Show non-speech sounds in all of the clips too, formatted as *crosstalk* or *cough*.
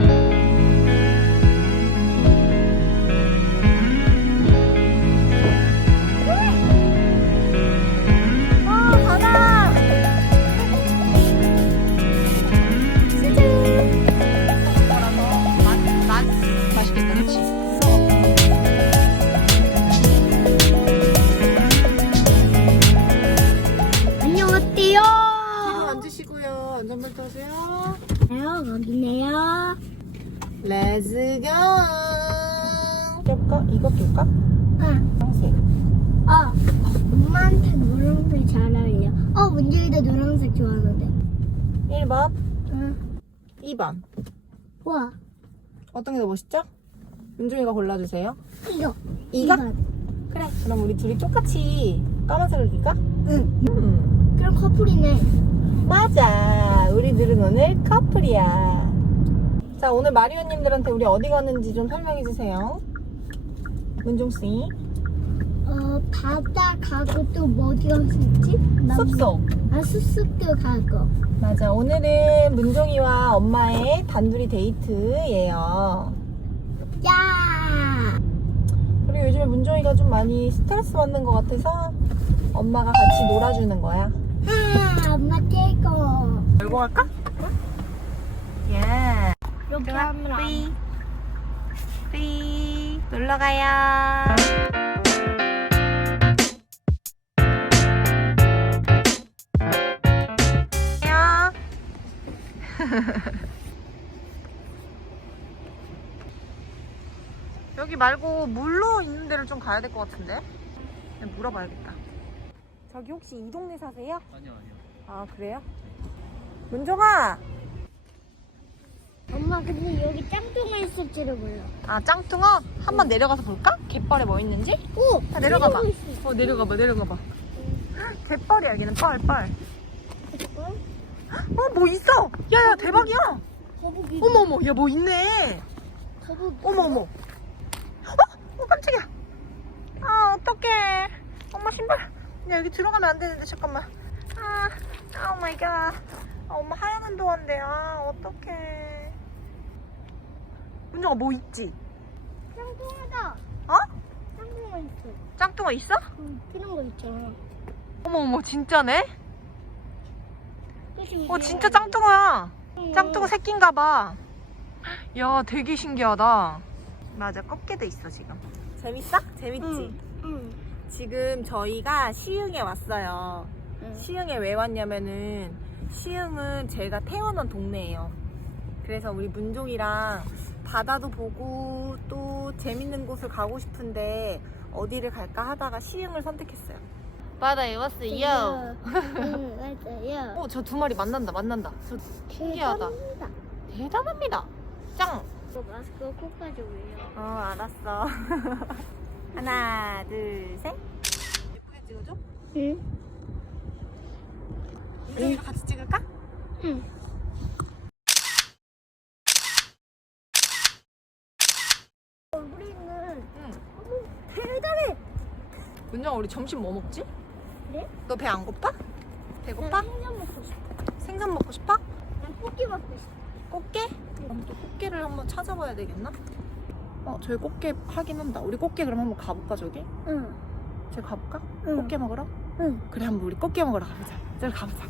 어, 낄까? 이거 낄까? 응. 황색. 어, 엄마한테 노란색 잘 어울려. 어, 문재이도 노란색 좋아하는데. 1번, 응. 2번. 와, 어떤 게 더 멋있죠? 윤종이가 골라주세요. 이거. 이거? 그래. 그럼 우리 둘이 똑같이 까만색을 낄까? 응. 음. 그럼 커플이네. 맞아. 우리들은 오늘 커플이야. 자, 오늘 마리오님들한테 우리 어디 갔는지 좀 설명해주세요. 문종 씨. 어, 바다 가고 또뭐 어디 갔었지? 나 숲속. 아, 숲속도 가고. 맞아. 오늘은 문종이와 엄마의 단둘이 데이트예요. 야! 그리고 요즘에 문종이가 좀 많이 스트레스 받는 것 같아서 엄마가 같이 놀아주는 거야. 아, 엄마 깨고. 열고 갈까? 예. 안 삐. 삐. 놀러 가요. 안녕. *laughs* 여기 말고 물로 있는 데를 좀 가야 될 것 같은데? 그냥 물어봐야겠다. 저기 혹시 이 동네 사세요? 아니요 아니요 아 그래요? 문종아! 엄마, 근데 여기 짱뚱어 있을 줄을 몰라. 아 짱뚱어? 한 번 내려가서 볼까? 갯벌에 뭐 있는지? 오! 아, 내려가봐. 내려오고 있어. 어 내려가봐 내려가봐 갯벌이야 여기는 뻘뻘 어? 어뭐 있어 야야 대박이야 거북이. 어머 어머 야 뭐 있네 거북이. 어머 어머 어? 어 깜짝이야 아 어떡해 엄마 신발 야 여기 들어가면 안 되는데 잠깐만 아 오마이 갓 아, 엄마 하얀 운동화인데 아 어떡해 문정아 뭐 있지? 짱뚱어다. 어? 짱뚱어 있어. 짱뚱어 있어? 응, 피는 거 있잖아. 어머 어머 진짜네? 그치, 어 이게 진짜 짱뚱어야 응. 짱뚱어 새끼인가 봐. 야, 되게 신기하다. 맞아, 꺾게도 있어, 지금. 재밌어? 재밌지? 응. 응. 지금 저희가 시흥에 왔어요. 응. 시흥에 왜 왔냐면은, 시흥은 제가 태어난 동네예요. 그래서 우리 문종이랑 바다도 보고 또 재밌는 곳을 가고 싶은데, 어디를 갈까 하다가 시흥을 선택했어요. 바다에 왔어요. 응, *laughs* 맞아요. 어, 저 두 마리 만난다, 만난다. 저 신기하다. 대단합니다. 대단합니다. 짱! 이거 마스크 꼭 가져오래요. 어 알았어 *laughs* 하나 둘 셋 예쁘게 찍어줘 응. 우리 같이 찍을까? 응. 우리는 응 대단해. 문정아 우리 점심 뭐 먹지? 네? 너 배 안 고파? 배고파? 생선 먹고 싶어. 생선 먹고 싶어? 난 꽃게 먹고 싶어. 꽃게? 그럼 또 꽃게를 한번 찾아봐야 되겠나? 어 저기 꽃게 하긴 한다 우리 꽃게 그럼 한번 가볼까 저기? 응. 저기 가볼까? 응. 꽃게 먹으러? 응. 그래 한번 우리 꽃게 먹으러 가보자 저기 가보자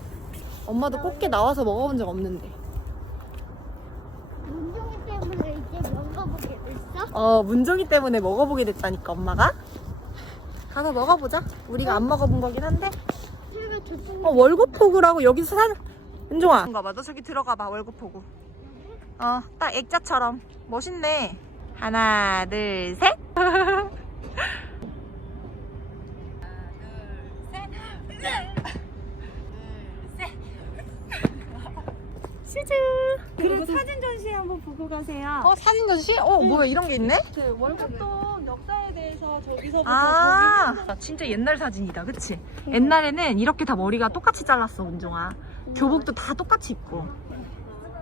엄마도 꽃게 나와서 먹어본 적 없는데 운동이 때문에 이제 먹어보게 됐어? 어, 문종이 때문에 먹어보게 됐다니까, 엄마가. 가서 먹어보자. 우리가 안 먹어본 거긴 한데. 어, 월급포구라고 여기서 산. 은종아. 가봐. 너 저기 들어가 봐, 월급포구. 어, 딱 액자처럼. 멋있네. 하나, 둘, 셋. *laughs* 하나, 둘, 셋. 슈즈. 그리고 사진 전시 한번 보고 가세요. 어, 사진 전시? 어, 뭐야, 이런 게 있네? 그 월급동 역사에 대해서 저기서부터 아, 진짜 옛날 사진이다, 그치? 옛날에는 이렇게 다 머리가 똑같이 잘랐어, 은종아. 교복도 다 똑같이 입고.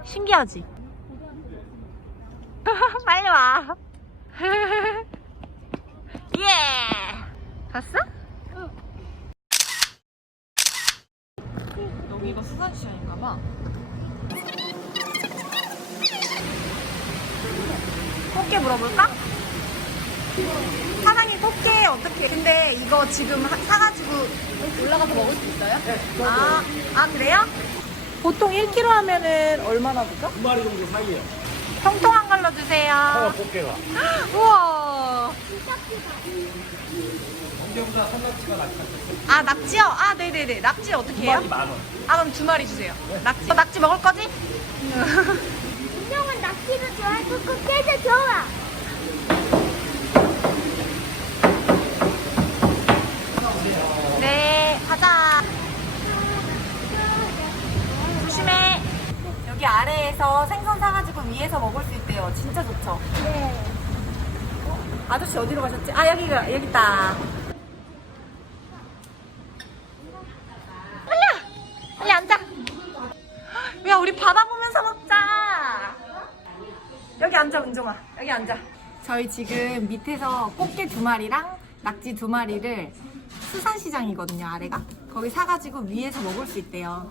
신기하지? *laughs* 빨리 와. *laughs* 예! 봤어? 여기가 수산시장인가 봐. 꽃게 물어볼까? 사장님 꽃게 어떻게? 근데 이거 지금 하- 사가지고 올라가서 먹을 수 있어요? 아, 아 그래요? 보통 1kg 하면은 얼마나 들까? 두 마리 정도 사이에요. 통통한 걸로 주세요. 하나 꽃게가. *gasps* 우와. 언제보다 산낙지가 낫다. 아 낙지요? 아 네네네. 낙지 어떻게 두 해요? 마리 만 원. 아 그럼 두 마리 주세요. 낙지. 어, 낙지 먹을 거지? *laughs* 운명은 낙지도 좋아하고 꽃게도 좋아. 네, 가자. 조심해. 여기 아래에서 사가지고 위에서 먹을 수 있대요. 진짜 좋죠? 네. 아저씨 어디로 가셨지? 아, 여기가, 여기 있다. 빨리! 빨리 앉아. 야, 우리 바다 보면서 먹자. 여기 앉아, 은종아. 여기 앉아. 저희 지금 밑에서 꽃게 두 마리랑 낙지 두 마리를 수산시장이거든요, 아래가. 거기 사가지고 위에서 먹을 수 있대요.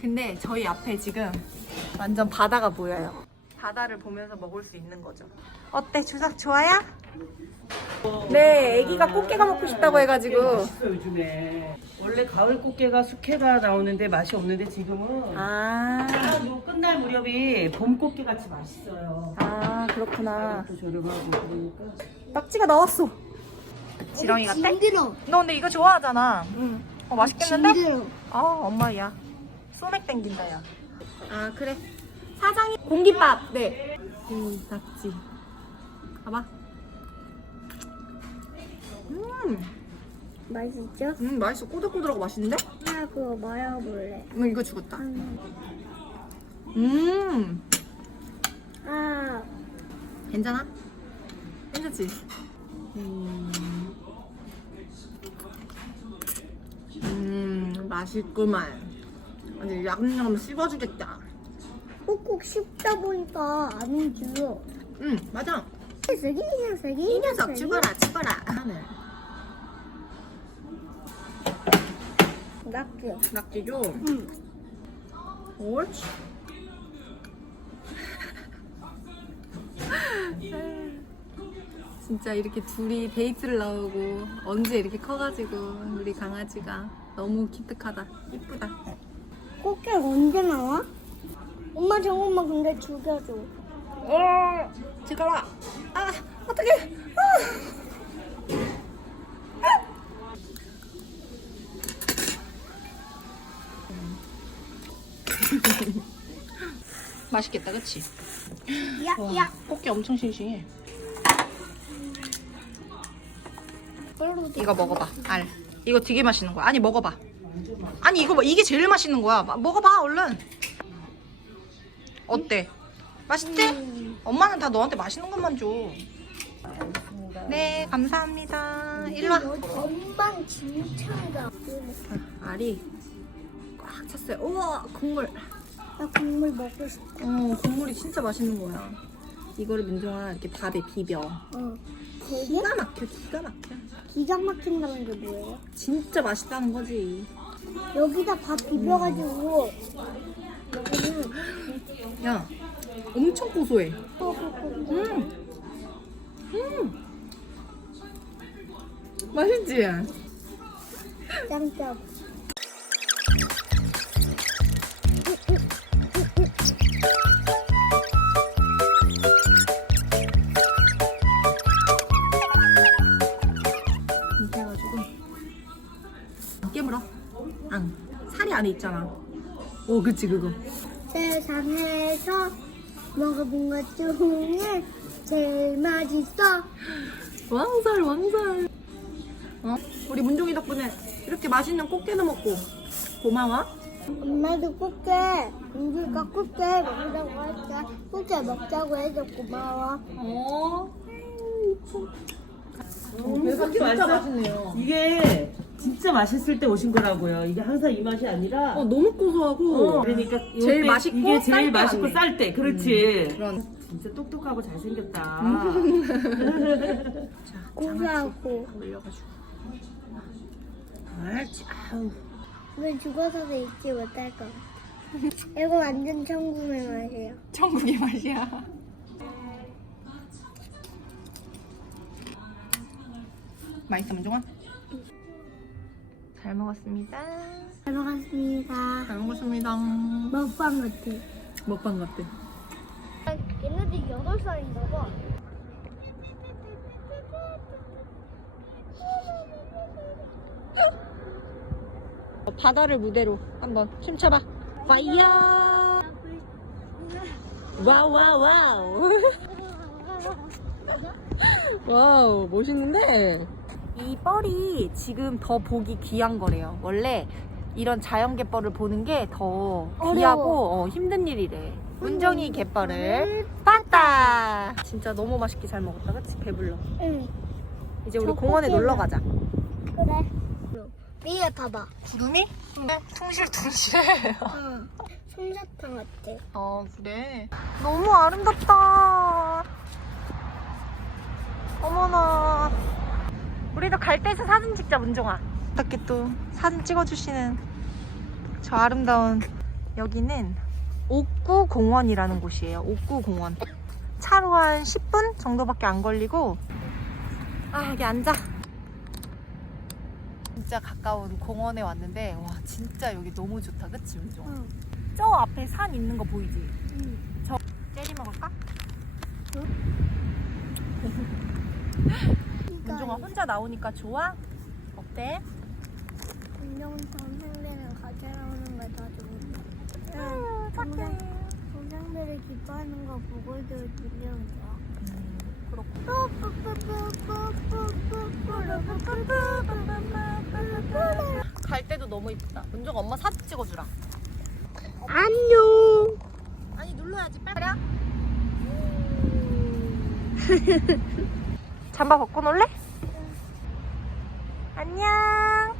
근데 저희 앞에 지금 완전 바다가 보여요. 바다를 보면서 먹을 수 있는 거죠. 어때? 주석 좋아요? 네, 애기가 꽃게가 먹고 싶다고 해가지고. 맛있어 요즘에 원래 가을 꽃게가 숙회가 나오는데 맛이 없는데 지금은 아, 딱 요 끝날 무렵이 봄 꽃게 같이 맛있어요. 아 그렇구나. 또 저렴하고 그러니까 낙지가 나왔어. 지렁이 같아? 징그러. 너 근데 이거 좋아하잖아. 응. 어 맛있겠는데? 징그러. 아 엄마야. 소맥 땡긴다 야. 아 그래. 사장이 공깃밥. 네. 이 낙지. 봐봐. 음, 맛있죠? 음 맛있어. 꼬들꼬들하고 맛있는데? 나 그거 먹어볼래. 음 이거 죽었다. 음. 음, 아, 괜찮아? 괜찮지? 음, 음 맛있구만. 아니 양념 씹어주겠다. 꼭꼭 씹다 보니까 안 움직여. 응 맞아. 이 녀석이 이 녀석 죽어라 죽어라 하늘. 낙지. 낙지죠? 응. 옳지. 진짜 이렇게 둘이 데이트를 나오고 언제 이렇게 커가지고 우리 강아지가 너무 기특하다. 이쁘다. 꽃게 언제 나와? 엄마 저것만 근데 죽여줘. 어, 지가라. 아, 어떡해. *laughs* 맛있겠다, 그치? 야, 야. 꽃게 엄청 싱싱해. 이거 먹어봐, 알. 이거 되게 맛있는 거야. 아니, 먹어봐. 아니, 이거 봐. 이게 제일 맛있는 거야. 마- 먹어봐, 얼른. 어때? 맛있지? 엄마는 다 너한테 맛있는 것만 줘. 네, 감사합니다. 일로 와. 건방 진창이다. 알이 꽉 찼어요. 우와, 국물. 나 국물 먹고 싶어. 어, 국물이 진짜 맛있는 거야. 이거를 민정아 이렇게 밥에 비벼. 어. 되게 기가 막혀, 기가 막혀. 기가 막힌다는 게 뭐예요? 진짜 맛있다는 거지. 여기다 밥 비벼가지고 여기는 야, 엄청 고소해. 음, 음, 맛있지? 이렇게 해가지고 깨물어. 안 살이 안에 있잖아. 오, 그치 그거. 세상에서 먹어본 것 중에 제일 맛있어. 왕살, 왕살. 어? 우리 문종이 덕분에 이렇게 맛있는 꽃게도 먹고 고마워. 엄마도 꽃게, 우리가 꽃게 먹으라고 할때 꽃게 먹자고 해서 고마워. 어. 대박 진짜 맛있네요. 이게 진짜 맛있을 때 오신 거라고요. 이게 항상 이 맛이 아니라. 어, 너무 고소하고. 어, 그러니까 제일 때, 맛있고 이게 제일 쌀때 맛있고 쌀 때. 그렇지. 음, 그런. 진짜 똑똑하고 잘생겼다. *laughs* 고소하고. 올려가지고. 왜 죽어서도 잊지 못할 거. 이거 완전 천국의 맛이에요. 천국의 맛이야. 맛있어, 문종아? 잘 먹었습니다. 잘 먹었습니다. 잘 먹었습니다. 먹방 같아. 먹방 같대. 얘네들 8살인가 봐. 바다를 무대로 한번 춤춰봐. 파이어! 와우 와우 와우. *laughs* 와우 멋있는데? 이 뻘이 지금 더 보기 귀한 거래요. 원래 이런 자연 갯벌을 보는 게 더 귀하고 어, 힘든 일이래. 운정이 갯벌을 봤다. 진짜 너무 맛있게 잘 먹었다, 그치? 배불러. 응, 이제 우리 저 공원에 꽃게는- 놀러 가자. 그래. 위에 봐봐. 구름이? 퉁실퉁실해. 응. 솜사탕 같아. 아 그래 너무 아름답다 어머나 우리도 갈 때서 사진 찍자 문종아 어떻게 또 사진 찍어주시는 저 아름다운 여기는 옥구공원이라는 곳이에요 옥구공원 차로 한 10분 정도밖에 안 걸리고 아 여기 앉아 진짜 가까운 공원에 왔는데 와 진짜 여기 너무 좋다 그치 문종아 응. 저 앞에 산 있는 거 보이지? 응. 젤리 먹을까? 민종아 혼자 나오니까 좋아? 어때? 운동 동생들은 같이 나오는 걸 더 좋은데. 음, 착해. 동생들이 기뻐하는 거 보고도 들려온 거. 음, 그렇고. 갈 때도 너무 이쁘다. 민종아 엄마 사진 찍어주라. 안녕. 아니 눌러야지 빨리. *laughs* 잠바 벗고 놀래? 안녕.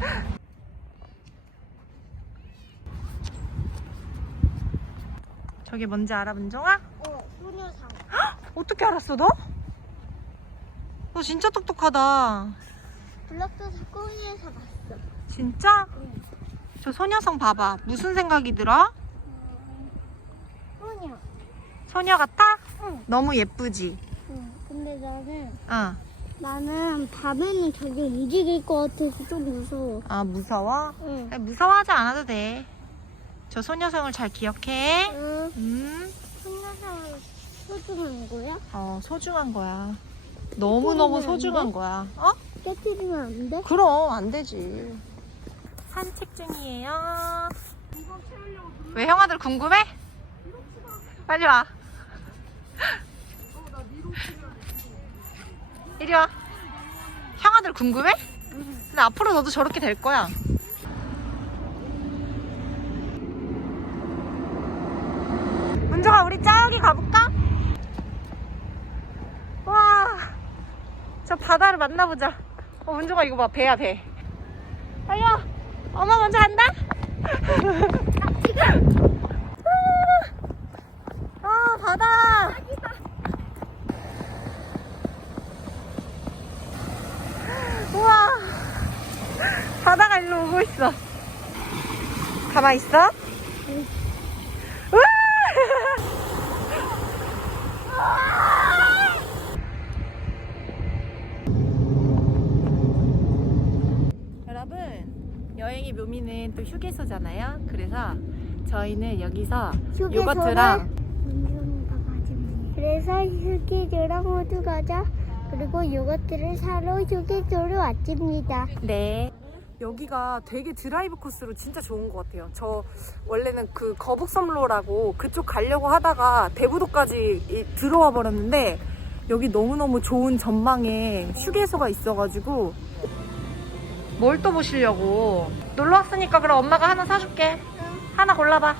*gasps* 저게 뭔지 알아, 문정아? 어, 소녀상. *gasps* 어떻게 알았어, 너? 너 진짜 똑똑하다. 블락도 사건에서 봤어. 진짜? 응. 저 소녀성 봐봐. 무슨 생각이 들어? 소녀. 소녀 같아? 응. 너무 예쁘지? 응. 근데 나는 응. 나는 밤에는 저기 움직일 것 같아서 좀 무서워. 아, 무서워? 응. 아니, 무서워하지 않아도 돼. 저 소녀성을 잘 기억해. 응. 음, 소녀상을 소중한 거야? 어, 소중한 거야. 너무 너무 깨트리면 안 소중한 돼? 거야. 어? 깨트리면 안 돼? 그럼, 안 되지. 산책 중이에요. 왜 형아들 궁금해? 빨리 와. 이리 와. 형아들 궁금해? 근데 앞으로 너도 저렇게 될 거야. 문정아, 우리 저기 가볼까? 와, 저 바다를 만나보자. 어, 문정아, 이거 봐. 배야, 배. 빨리 와. 엄마 먼저 간다. *laughs* 아, 바다. 우와. 오고 있어. 가만 있어. *laughs* 여러분 여행의 묘미는 또 휴게소잖아요. 그래서 저희는 여기서 휴게소를 요거트랑. 그래서 휴게소랑 호두 과자 그리고 요거트를 사러 휴게소로 왔습니다. 네. 여기가 되게 드라이브 코스로 진짜 좋은 것 같아요. 저 원래는 그 거북섬로라고 그쪽 가려고 하다가 대부도까지 이- 들어와 버렸는데 여기 너무너무 좋은 전망에 휴게소가 있어가지고 뭘 또 보시려고 놀러 왔으니까 그럼 엄마가 하나 사줄게. 하나 골라봐.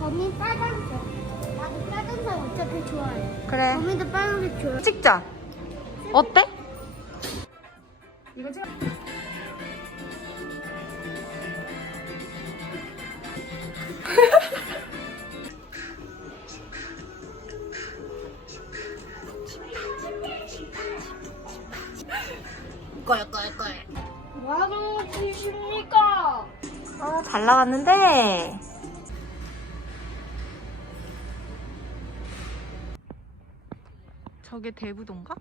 범이 빨간색. 나도 빨간색 어차피 좋아해. 그래. 범이도 빨간색 좋아해. 찍자. 어때? 어, 잘 나왔는데. 저게 대부도인가?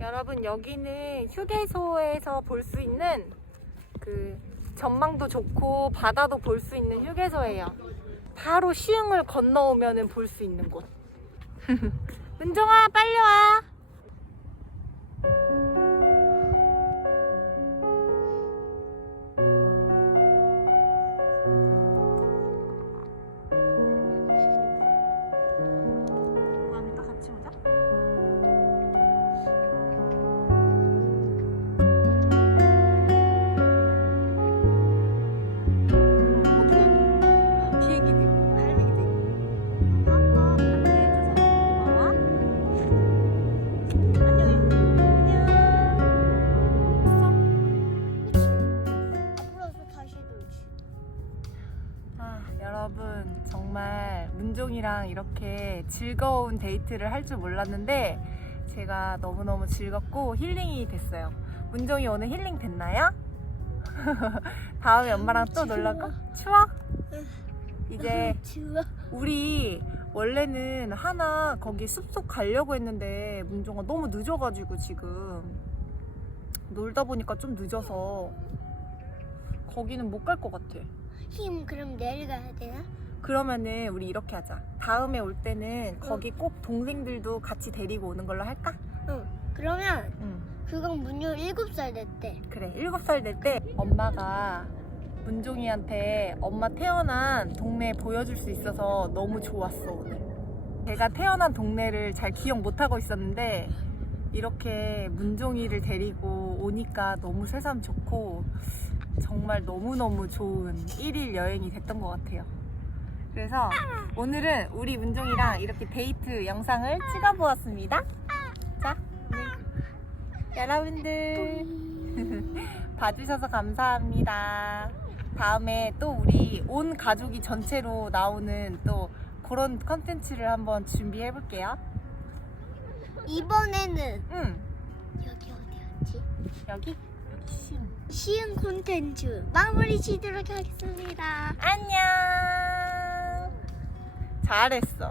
여러분 여기는 휴게소에서 볼 수 있는 그 전망도 좋고 바다도 볼 수 있는 휴게소예요. 바로 시흥을 건너오면은 볼수 있는 곳. *laughs* 은정아 빨리 와. 즐거운 데이트를 할 줄 몰랐는데 제가 너무너무 즐겁고 힐링이 됐어요. 문종이 오늘 힐링 됐나요? *laughs* 다음에 엄마랑 또 놀러 가? 추워? 이제 추워. 우리 원래는 하나 거기 숲속 가려고 했는데 문종아 너무 늦어가지고 지금 놀다 보니까 좀 늦어서 거기는 못 갈 것 같아. 힘 그럼 내려가야 되나? 그러면은 우리 이렇게 하자. 다음에 올 때는 거기 꼭 동생들도 같이 데리고 오는 걸로 할까? 응. 그러면 응. 그건 문효 7살 됐대. 그래. 일곱 살 될 때 엄마가 문종이한테 엄마 태어난 동네 보여줄 수 있어서 너무 좋았어 오늘. 제가 태어난 동네를 잘 기억 못 하고 있었는데 이렇게 문종이를 데리고 오니까 너무 새삼 좋고 정말 너무너무 좋은 일일 여행이 됐던 것 같아요. 그래서 오늘은 우리 문종이랑 이렇게 데이트 영상을 찍어보았습니다. 자, 네. 여러분들 *laughs* 봐주셔서 감사합니다. 다음에 또 우리 온 가족이 전체로 나오는 또 그런 컨텐츠를 한번 준비해 볼게요. 이번에는 응, 여기 어디였지? 여기. 시흥 콘텐츠 마무리 지도록 하겠습니다. 안녕. 잘했어.